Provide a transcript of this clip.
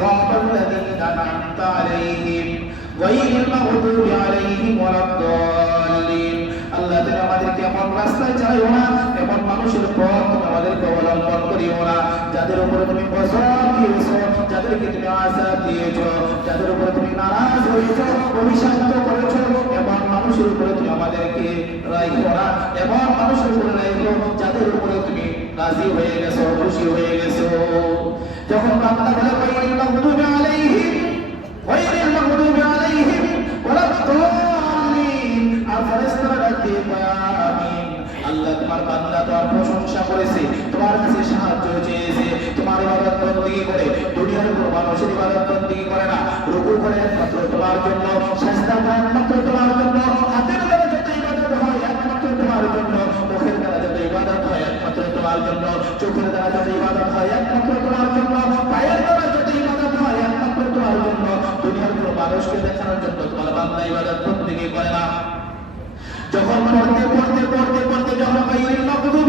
সিরাতাল্লাযীনা আন'আমতা আলাইহিম গায়রিল মাগদুবি আলাইহিম ওয়ালাদ-দাল্লিন। আল্লাহ তাআলা আমাদেরকে এমন রাস্তায় চালাইও না, এমন মানুষের পথ আমাদেরকে অবলম্বন করিও না যাদের উপরে তুমি গজব দিয়েছো, যাদেরকে তুমি আযাব দিয়েছো, যাদের উপরে তুমি নারাজ হয়েছো, অভিশপ্ত করেছো, এমন মানুষের উপরে তুমি আমাদেরকে রাখো না। এমন মানুষের উপরে রাখো যাদের উপরে তুমি রাজি হয়ে গেছো, খুশি হয়ে গেছো। যখন বান্দা বলে গায়রিল মাগদুবি আলাইহিম ওয়ালাদ-দাল্লিন, আর ফেরেশতারা ডাকতে আমিন। আল্লাহ তোমার বান্দা তোমার প্রশংসা করেছে, তোমার কাছে সাহায্য চেয়েছে, তোমার ইবাদত বندگی করে। দুনিয়ার কোনো মানুষের ইবাদত বندگی করে না। রুকু করে একমাত্র তোমার জন্য, সিজদা করে একমাত্র তোমার জন্য, হাতের দ্বারা যত ইবাদত হয় একমাত্র তোমার জন্য, মুখের দ্বারা যত ইবাদত হয় একমাত্র তোমার জন্য, চোখের দ্বারা যত ইবাদত হয় একমাত্র তোমার জন্য, পায়ের দ্বারা যত ইবাদত হয় একমাত্র তোমার জন্য। দুনিয়ার কোনো মানুষকে দেখানোর জন্য তোমার বান্দা ইবাদত বندگی করে না। যখন পড়তে পড়তে পড়তে পড়তে যখন গায়রিল মাগদুবি